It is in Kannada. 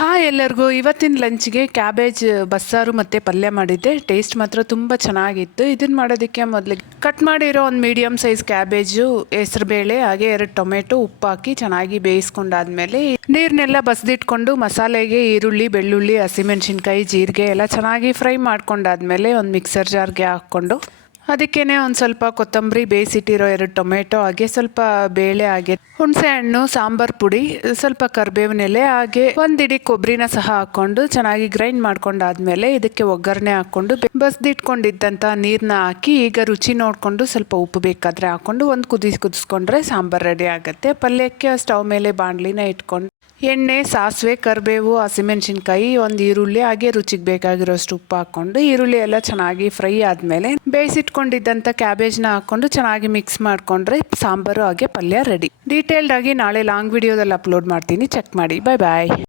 ಹಾಯ್ ಎಲ್ಲರಿಗೂ. ಇವತ್ತಿನ ಲಂಚ್ಗೆ ಕ್ಯಾಬೇಜ್ ಬಸ್ಸಾರು ಮತ್ತು ಪಲ್ಯ ಮಾಡಿದ್ದೆ. ಟೇಸ್ಟ್ ಮಾತ್ರ ತುಂಬ ಚೆನ್ನಾಗಿತ್ತು. ಇದನ್ನು ಮಾಡೋದಕ್ಕೆ ಮೊದಲಿಗೆ ಕಟ್ ಮಾಡಿರೋ ಒಂದು ಮೀಡಿಯಮ್ ಸೈಜ್ ಕ್ಯಾಬೇಜು, ಹೆಸರುಬೇಳೆ ಹಾಗೆ 2 ಟೊಮೆಟೊ ಉಪ್ಪು ಹಾಕಿ ಚೆನ್ನಾಗಿ ಬೇಯಿಸ್ಕೊಂಡಾದ್ಮೇಲೆ ನೀರನ್ನೆಲ್ಲ ಬಸ್ದಿಟ್ಕೊಂಡು ಮಸಾಲೆಗೆ ಈರುಳ್ಳಿ, ಬೆಳ್ಳುಳ್ಳಿ, ಹಸಿಮೆಣಸಿನ್ಕಾಯಿ, ಜೀರಿಗೆ ಎಲ್ಲ ಚೆನ್ನಾಗಿ ಫ್ರೈ ಮಾಡ್ಕೊಂಡಾದ್ಮೇಲೆ ಒಂದು ಮಿಕ್ಸರ್ ಜಾರ್ಗೆ ಹಾಕ್ಕೊಂಡು ಅದಕ್ಕೇ ಒಂದು ಸ್ವಲ್ಪ ಕೊತ್ತಂಬರಿ, ಬೇಯಿಸಿಟ್ಟಿರೋ 2 ಟೊಮೆಟೊ ಹಾಗೆ ಸ್ವಲ್ಪ ಬೇಳೆ ಹಾಗೆ ಹುಣಸೆ ಹಣ್ಣು, ಸಾಂಬಾರ್ ಪುಡಿ, ಸ್ವಲ್ಪ ಕರಿಬೇವಿನ ಎಲೆ ಹಾಗೆ ಒಂದಿಡಿ ಕೊಬ್ಬರಿನ ಸಹ ಹಾಕ್ಕೊಂಡು ಚೆನ್ನಾಗಿ ಗ್ರೈಂಡ್ ಮಾಡ್ಕೊಂಡಾದ್ಮೇಲೆ ಇದಕ್ಕೆ ಒಗ್ಗರಣೆ ಹಾಕ್ಕೊಂಡು ಬಸ್ದಿಟ್ಕೊಂಡಿದ್ದಂಥ ನೀರನ್ನ ಹಾಕಿ ಈಗ ರುಚಿ ನೋಡಿಕೊಂಡು ಸ್ವಲ್ಪ ಉಪ್ಪು ಬೇಕಾದರೆ ಹಾಕ್ಕೊಂಡು ಒಂದು ಕುದಿಸ್ಕೊಂಡ್ರೆ ಸಾಂಬಾರು ರೆಡಿ ಆಗುತ್ತೆ. ಪಲ್ಯಕ್ಕೆ ಸ್ಟವ್ ಮೇಲೆ ಬಾಣಲಿನ ಇಟ್ಕೊಂಡು ಎಣ್ಣೆ, ಸಾಸಿವೆ, ಕರಿಬೇವು, ಹಸಿಮೆಣಸಿನ್ಕಾಯಿ, ಒಂದು ಈರುಳ್ಳಿ ಹಾಗೆ ರುಚಿಗೆ ಬೇಕಾಗಿರೋಷ್ಟು ಉಪ್ಪು ಹಾಕ್ಕೊಂಡು ಈರುಳ್ಳಿ ಎಲ್ಲ ಚೆನ್ನಾಗಿ ಫ್ರೈ ಆದಮೇಲೆ ಬೇಯಿಸಿಟ್ಕೊಂಡಿದ್ದಂಥ ಕ್ಯಾಬೇಜ್ನ ಹಾಕ್ಕೊಂಡು ಚೆನ್ನಾಗಿ ಮಿಕ್ಸ್ ಮಾಡಿಕೊಂಡ್ರೆ ಸಾಂಬಾರು ಹಾಗೆ ಪಲ್ಯ ರೆಡಿ. ಡೀಟೇಲ್ಡ್ ಆಗಿ ನಾಳೆ ಲಾಂಗ್ ವಿಡಿಯೋದಲ್ಲಿ ಅಪ್ಲೋಡ್ ಮಾಡ್ತೀನಿ, ಚೆಕ್ ಮಾಡಿ. ಬಾಯ್ ಬಾಯ್.